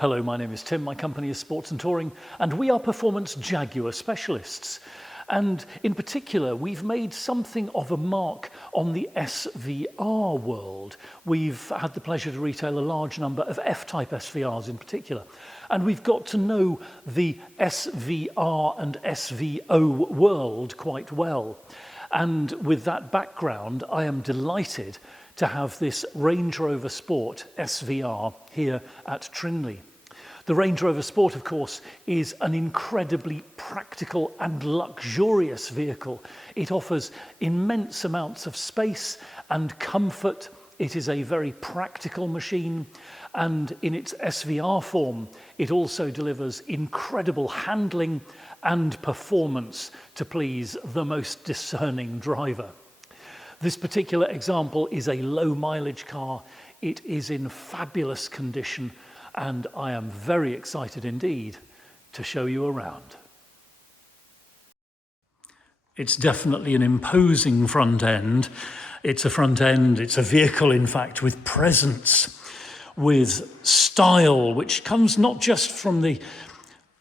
Hello, my name is Tim, my company is Sports and Touring, and we are performance Jaguar specialists. And in particular, we've made something of a mark on the SVR world. We've had the pleasure to retail a large number of F-type SVRs in particular. And we've got to know the SVR and SVO world quite well. And with that background, I am delighted to have this Range Rover Sport SVR here at Trinley. The Range Rover Sport, of course, is an incredibly practical and luxurious vehicle. It offers immense amounts of space and comfort. It is a very practical machine, and in its SVR form, it also delivers incredible handling and performance to please the most discerning driver. This particular example is a low mileage car. It is in fabulous condition, and I am very excited indeed to show you around. It's definitely an imposing front end. It's a vehicle, in fact, with presence, with style, which comes not just from the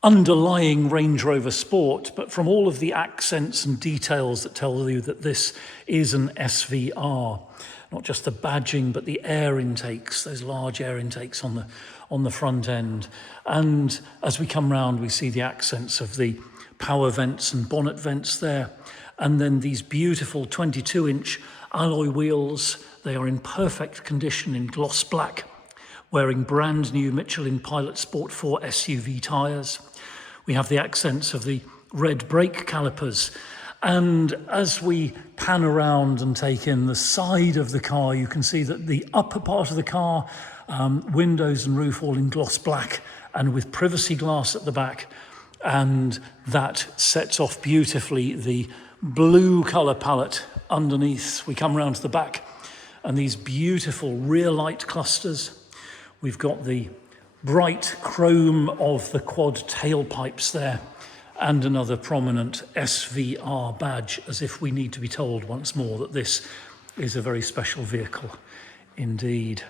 underlying Range Rover Sport, but from all of the accents and details that tell you that this is an SVR. Not just the badging, but the air intakes, those large air intakes on the front end. And as we come round, we see the accents of the power vents and bonnet vents there. And then these beautiful 22-inch alloy wheels. They are in perfect condition in gloss black, wearing brand new Michelin Pilot Sport 4 SUV tyres. We have the accents of the red brake calipers. And as we pan around and take in the side of the car, you can see that the upper part of the car, windows and roof all in gloss black and with privacy glass at the back. And that sets off beautifully the blue colour palette underneath. We come around to the back and these beautiful rear light clusters. We've got the bright chrome of the quad tailpipes there, and another prominent SVR badge, as if we need to be told once more that this is a very special vehicle indeed.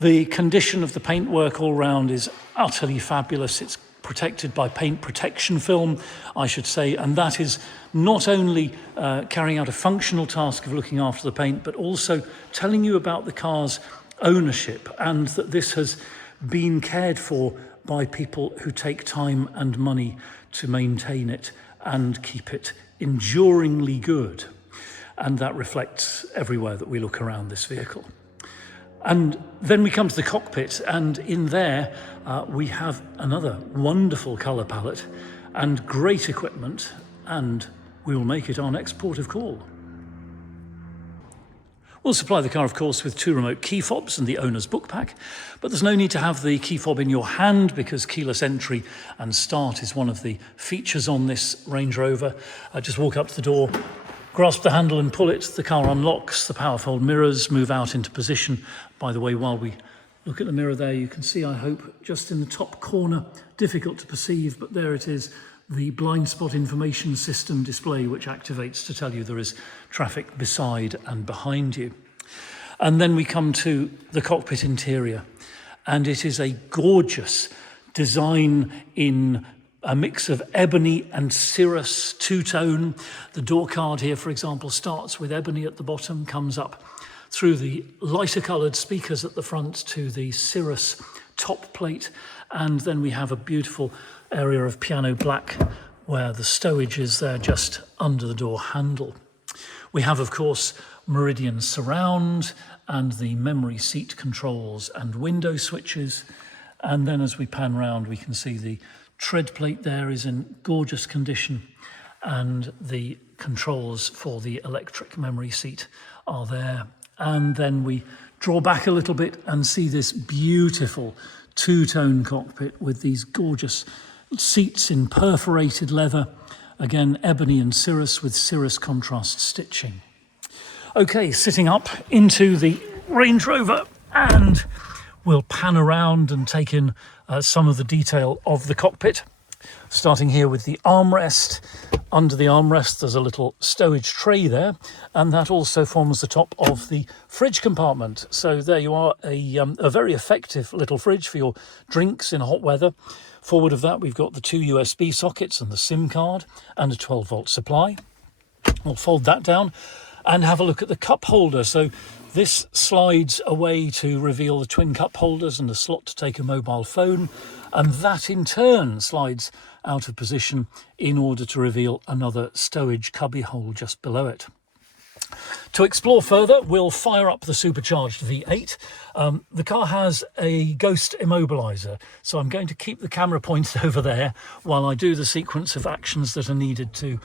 The condition of the paintwork all round is utterly fabulous. It's protected by paint protection film, I should say, and that is not only carrying out a functional task of looking after the paint, but also telling you about the car's ownership, and that this has been cared for by people who take time and money to maintain it and keep it enduringly good. And that reflects everywhere that we look around this vehicle. And then we come to the cockpit, and in there we have another wonderful colour palette and great equipment, and we will make it our next port of call. We'll supply the car, of course, with 2 remote key fobs and the owner's book pack, but there's no need to have the key fob in your hand because keyless entry and start is one of the features on this Range Rover. Just walk up to the door, grasp the handle and pull it. The car unlocks, the power fold mirrors move out into position. By the way, while we look at the mirror there, you can see, I hope, just in the top corner, difficult to perceive, but there it is, the blind spot information system display, which activates to tell you there is traffic beside and behind you. And then we come to the cockpit interior, and it is a gorgeous design in a mix of ebony and cirrus, two-tone. The door card here, for example, starts with ebony at the bottom, comes up through the lighter coloured speakers at the front to the cirrus top plate, and then we have a beautiful area of piano black where the stowage is there just under the door handle. We have, of course, Meridian surround and the memory seat controls and window switches. And then as we pan round, we can see the tread plate there is in gorgeous condition, and the controls for the electric memory seat are there. And then we draw back a little bit and see this beautiful two-tone cockpit with these gorgeous seats in perforated leather, again ebony and cirrus with cirrus contrast stitching. Okay, sitting up into the Range Rover, and we'll pan around and take in some of the detail of the cockpit. Starting here with the armrest. Under the armrest there's a little stowage tray there, and that also forms the top of the fridge compartment. So there you are, a very effective little fridge for your drinks in hot weather. Forward of that we've got the 2 USB sockets and the SIM card and a 12-volt supply. We'll fold that down and have a look at the cup holder. So this slides away to reveal the twin cup holders and a slot to take a mobile phone, and that in turn slides out of position in order to reveal another stowage cubby hole just below it. To explore further, we'll fire up the supercharged V8. The car has a ghost immobiliser, so I'm going to keep the camera pointed over there while I do the sequence of actions that are needed to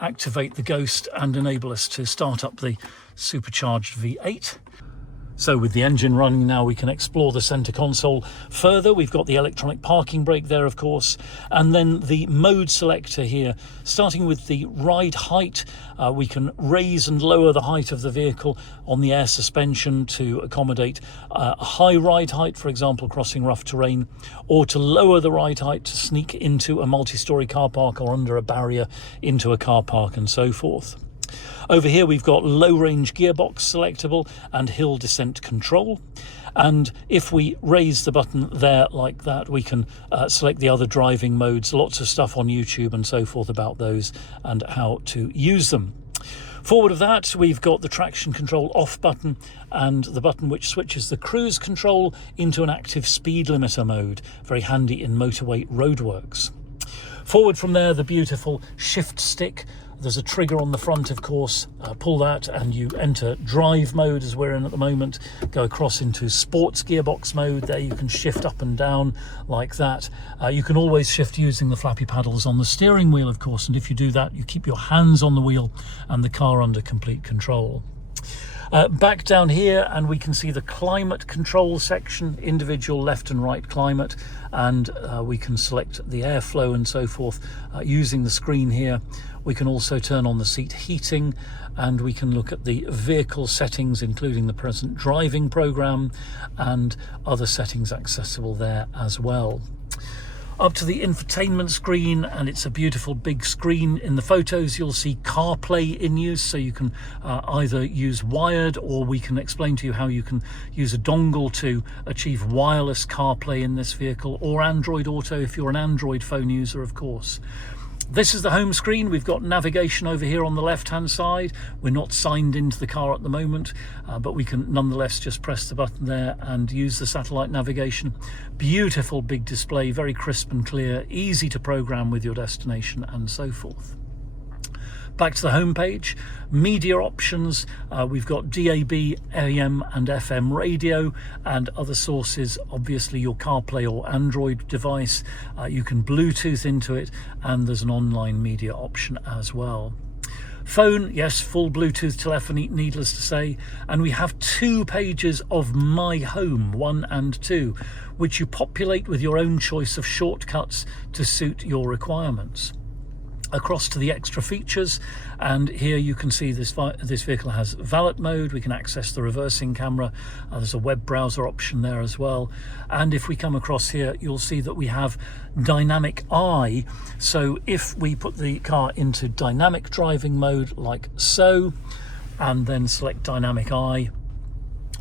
activate the ghost and enable us to start up the supercharged V8. So with the engine running now, we can explore the centre console further. We've got the electronic parking brake there, of course, and then the mode selector here. Starting with the ride height, we can raise and lower the height of the vehicle on the air suspension to accommodate a high ride height, for example, crossing rough terrain, or to lower the ride height to sneak into a multi-storey car park or under a barrier into a car park and so forth. Over here we've got low range gearbox selectable and hill descent control, and if we raise the button there like that, we can select the other driving modes. Lots of stuff on YouTube and so forth about those and how to use them. Forward of that we've got the traction control off button and the button which switches the cruise control into an active speed limiter mode, very handy in motorway roadworks. Forward from there, the beautiful shift stick. There's a trigger on the front, of course. Pull that and you enter drive mode, as we're in at the moment. Go across into sports gearbox mode. There you can shift up and down like that. You can always shift using the flappy paddles on the steering wheel, of course, and if you do that you keep your hands on the wheel and the car under complete control. Back down here and we can see the climate control section, individual left and right climate, and we can select the airflow and so forth using the screen here. We can also turn on the seat heating, and we can look at the vehicle settings, including the present driving program and other settings accessible there as well. Up to the infotainment screen, and it's a beautiful big screen. In the photos you'll see CarPlay in use, so you can either use wired, or we can explain to you how you can use a dongle to achieve wireless CarPlay in this vehicle, or Android Auto if you're an Android phone user, of course. This is the home screen. We've got navigation over here on the left hand side. We're not signed into the car at the moment, but we can nonetheless just press the button there and use the satellite navigation. Beautiful big display, very crisp and clear, easy to program with your destination and so forth. Back to the home page, media options. We've got DAB, AM and FM radio and other sources, obviously your CarPlay or Android device. You can Bluetooth into it, and there's an online media option as well. Phone, yes, full Bluetooth telephony, needless to say, and we have 2 pages of My Home, 1 and 2, which you populate with your own choice of shortcuts to suit your requirements. Across to the extra features, and here you can see this vehicle has valet mode. We can access the reversing camera. There's a web browser option there as well, and if we come across here you'll see that we have dynamic eye. So if we put the car into dynamic driving mode like so, and then select dynamic eye,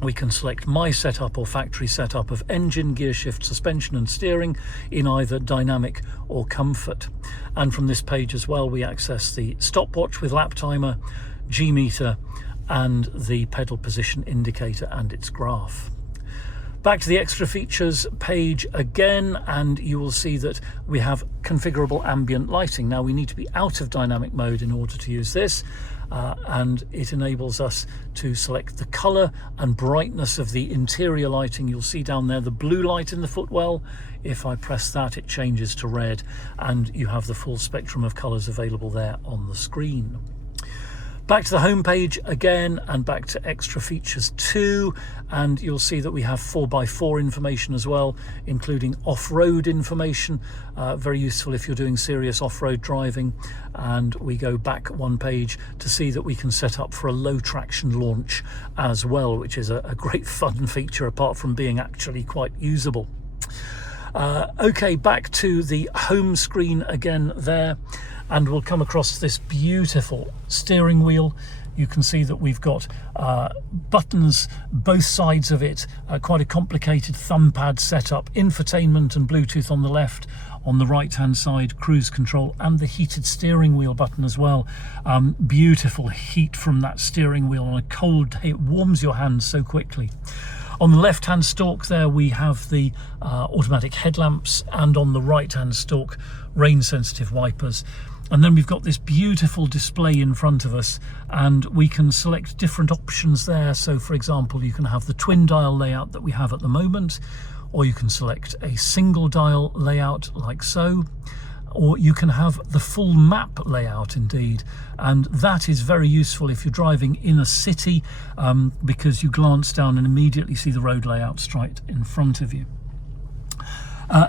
we can select my setup or factory setup of engine, gear shift, suspension and steering in either dynamic or comfort. And from this page as well we access the stopwatch with lap timer, G-meter and the pedal position indicator and its graph. Back to the extra features page again, and you will see that we have configurable ambient lighting. Now we need to be out of dynamic mode in order to use this, and it enables us to select the colour and brightness of the interior lighting. You'll see down there the blue light in the footwell. If I press that it changes to red, and you have the full spectrum of colours available there on the screen. Back to the home page again, and back to extra features 2, and you'll see that we have 4x4 information as well, including off-road information, very useful if you're doing serious off-road driving. And we go back 1 page to see that we can set up for a low traction launch as well, which is a great fun feature apart from being actually quite usable. Okay, back to the home screen again there, and we'll come across this beautiful steering wheel. You can see that we've got buttons both sides of it, quite a complicated thumb pad setup, infotainment and Bluetooth on the left. On the right hand side, cruise control and the heated steering wheel button as well. Beautiful heat from that steering wheel. On a cold day, it warms your hands so quickly. On the left hand stalk there we have the automatic headlamps, and on the right hand stalk rain sensitive wipers. And then we've got this beautiful display in front of us, and we can select different options there. So for example, you can have the twin dial layout that we have at the moment, or you can select a single dial layout like so, or you can have the full map layout indeed. And that is very useful if you're driving in a city, because you glance down and immediately see the road layout straight in front of you.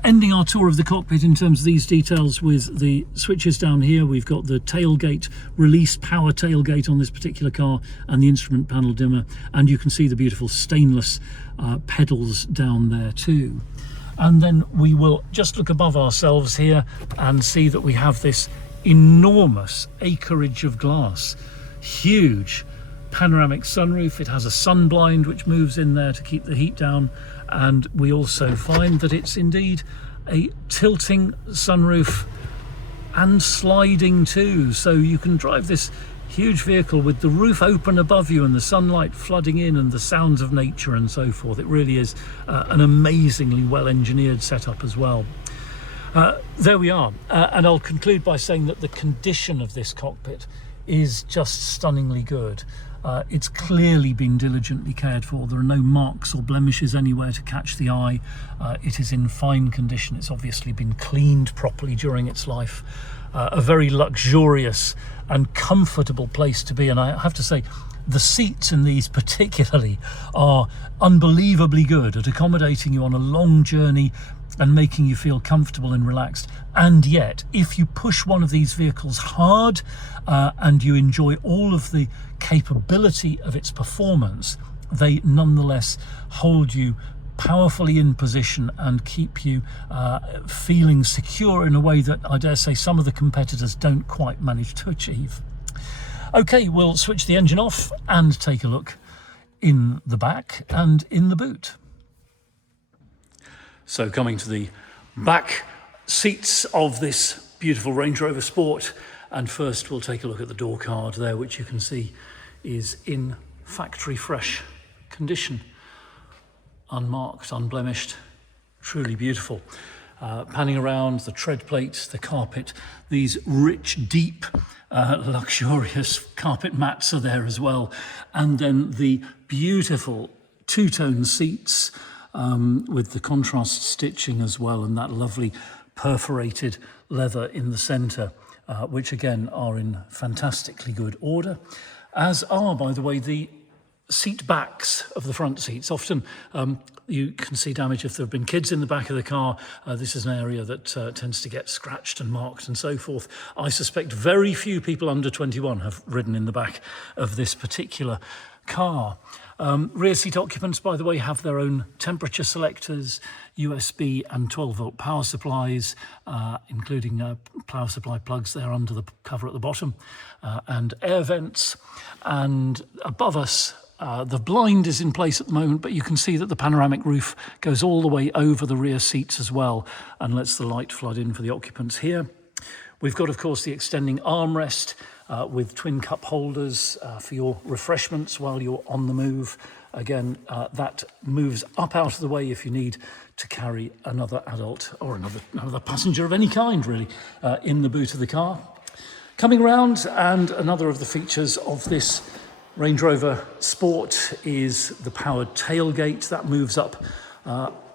Ending our tour of the cockpit in terms of these details with the switches down here, we've got the tailgate release power tailgate on this particular car and the instrument panel dimmer, and you can see the beautiful stainless pedals down there too. And then we will just look above ourselves here and see that we have this enormous acreage of glass, huge panoramic sunroof. It has a sun blind which moves in there to keep the heat down, and we also find that it's indeed a tilting sunroof and sliding too, so you can drive this huge vehicle with the roof open above you and the sunlight flooding in and the sounds of nature and so forth. It really is an amazingly well engineered setup as well. There we are, and I'll conclude by saying that the condition of this cockpit is just stunningly good. It's clearly been diligently cared for. There are no marks or blemishes anywhere to catch the eye. It is in fine condition. It's obviously been cleaned properly during its life. A very luxurious and comfortable place to be, and I have to say the seats in these particularly are unbelievably good at accommodating you on a long journey and making you feel comfortable and relaxed. And yet, if you push one of these vehicles hard and you enjoy all of the capability of its performance, they nonetheless hold you powerfully in position and keep you feeling secure in a way that I dare say some of the competitors don't quite manage to achieve. Okay, we'll switch the engine off and take a look in the back and in the boot. So coming to the back seats of this beautiful Range Rover Sport, and first we'll take a look at the door card there, which you can see is in factory fresh condition, unmarked, unblemished, truly beautiful. Panning around, the tread plate, the carpet, these rich, deep, luxurious carpet mats are there as well, and then the beautiful two-tone seats with the contrast stitching as well, and that lovely perforated leather in the centre, which again are in fantastically good order, as are, by the way, the seat backs of the front seats. Often you can see damage if there have been kids in the back of the car. This is an area that tends to get scratched and marked and so forth. I suspect very few people under 21 have ridden in the back of this particular car. Rear seat occupants, by the way, have their own temperature selectors, USB and 12-volt power supplies, including power supply plugs there under the cover at the bottom, and air vents. And above us, the blind is in place at the moment, but you can see that the panoramic roof goes all the way over the rear seats as well and lets the light flood in for the occupants here. We've got, of course, the extending armrest with twin cup holders for your refreshments while you're on the move. Again, that moves up out of the way if you need to carry another adult or another passenger of any kind, really, in the boot of the car. Coming around, and another of the features of this Range Rover Sport is the powered tailgate that moves up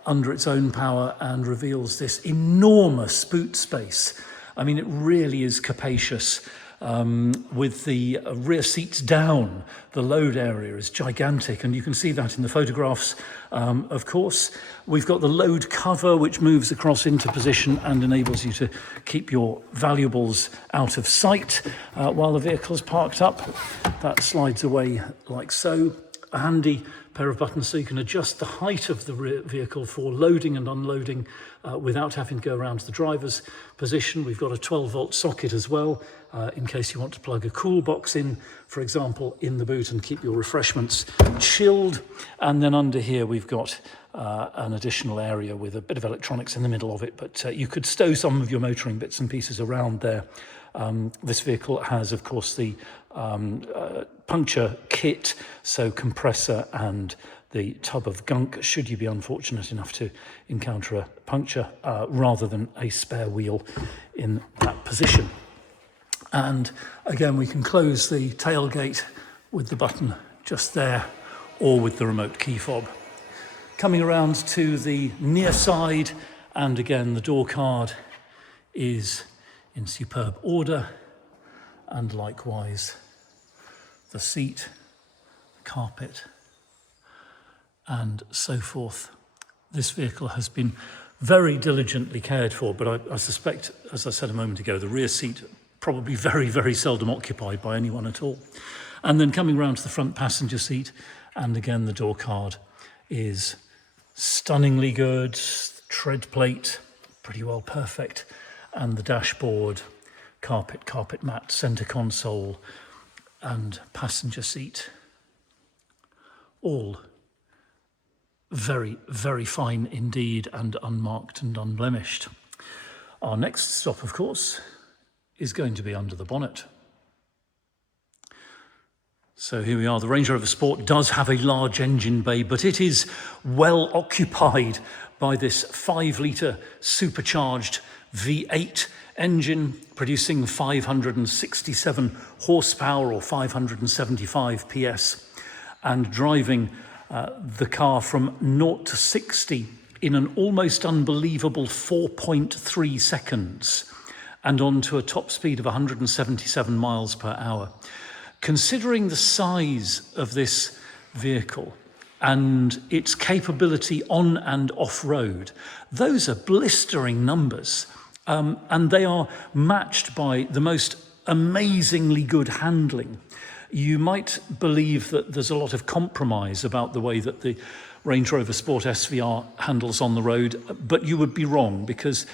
under its own power and reveals this enormous boot space. I mean, it really is capacious. With the rear seats down, the load area is gigantic, and you can see that in the photographs, of course. We've got the load cover, which moves across into position and enables you to keep your valuables out of sight while the vehicle's parked up. That slides away like so. A handy pair of buttons so you can adjust the height of the rear vehicle for loading and unloading without having to go around to the driver's position. We've got a 12-volt socket as well, in case you want to plug a cool box in, for example, in the boot and keep your refreshments chilled. And then under here we've got an additional area with a bit of electronics in the middle of it, but you could stow some of your motoring bits and pieces around there. This vehicle has, of course, the puncture kit, so compressor and the tub of gunk, should you be unfortunate enough to encounter a puncture, rather than a spare wheel in that position. And again, we can close the tailgate with the button just there, or with the remote key fob. Coming around to the near side, and again, the door card is in superb order, and likewise the seat, the carpet, and so forth. This vehicle has been very diligently cared for, but I suspect, as I said a moment ago, the rear seat probably very, very seldom occupied by anyone at all. And then coming round to the front passenger seat, and again the door card is stunningly good, tread plate pretty well perfect, and the dashboard, carpet mat, center console and passenger seat, all very, very fine indeed, and unmarked and unblemished. Our next stop, of course, is going to be under the bonnet. So here we are. The Range Rover Sport does have a large engine bay, but it is well occupied by this 5-litre supercharged V8 engine producing 567 horsepower or 575 PS, and driving the car from 0 to 60 in an almost unbelievable 4.3 seconds, and onto a top speed of 177 miles per hour. Considering the size of this vehicle and its capability on and off-road, those are blistering numbers, and they are matched by the most amazingly good handling. You might believe that there's a lot of compromise about the way that the Range Rover Sport SVR handles on the road, but you would be wrong, because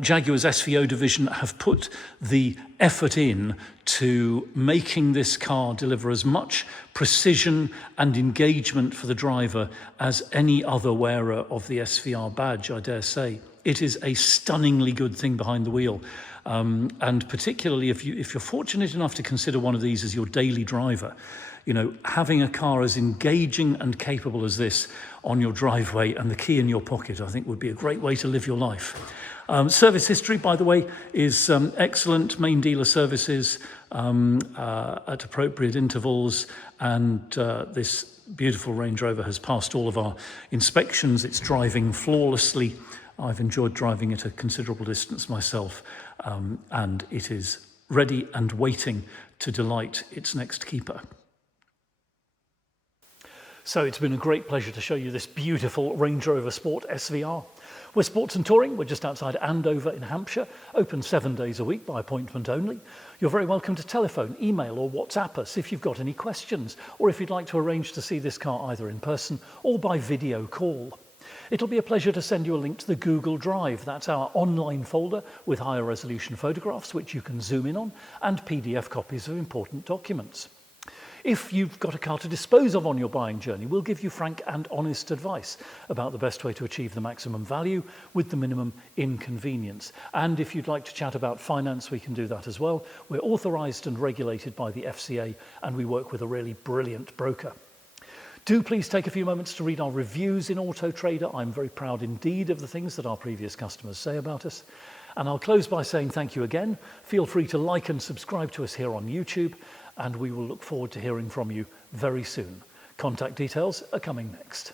Jaguar's SVO division have put the effort in to making this car deliver as much precision and engagement for the driver as any other wearer of the SVR badge, I dare say. It is a stunningly good thing behind the wheel. And particularly if you're fortunate enough to consider one of these as your daily driver, you know, having a car as engaging and capable as this on your driveway and the key in your pocket, I think would be a great way to live your life. Service history, by the way, is excellent. Main dealer services at appropriate intervals, and this beautiful Range Rover has passed all of our inspections. It's driving flawlessly. I've enjoyed driving it a considerable distance myself, and it is ready and waiting to delight its next keeper. So it's been a great pleasure to show you this beautiful Range Rover Sport SVR. We're Sports and Touring. We're just outside Andover in Hampshire, open 7 days a week by appointment only. You're very welcome to telephone, email or WhatsApp us if you've got any questions, or if you'd like to arrange to see this car either in person or by video call. It'll be a pleasure to send you a link to the Google Drive. That's our online folder with higher resolution photographs which you can zoom in on, and PDF copies of important documents. If you've got a car to dispose of on your buying journey, we'll give you frank and honest advice about the best way to achieve the maximum value with the minimum inconvenience. And if you'd like to chat about finance, we can do that as well. We're authorised and regulated by the FCA, and we work with a really brilliant broker. Do please take a few moments to read our reviews in Auto Trader. I'm very proud indeed of the things that our previous customers say about us. And I'll close by saying thank you again. Feel free to like and subscribe to us here on YouTube, and we will look forward to hearing from you very soon. Contact details are coming next.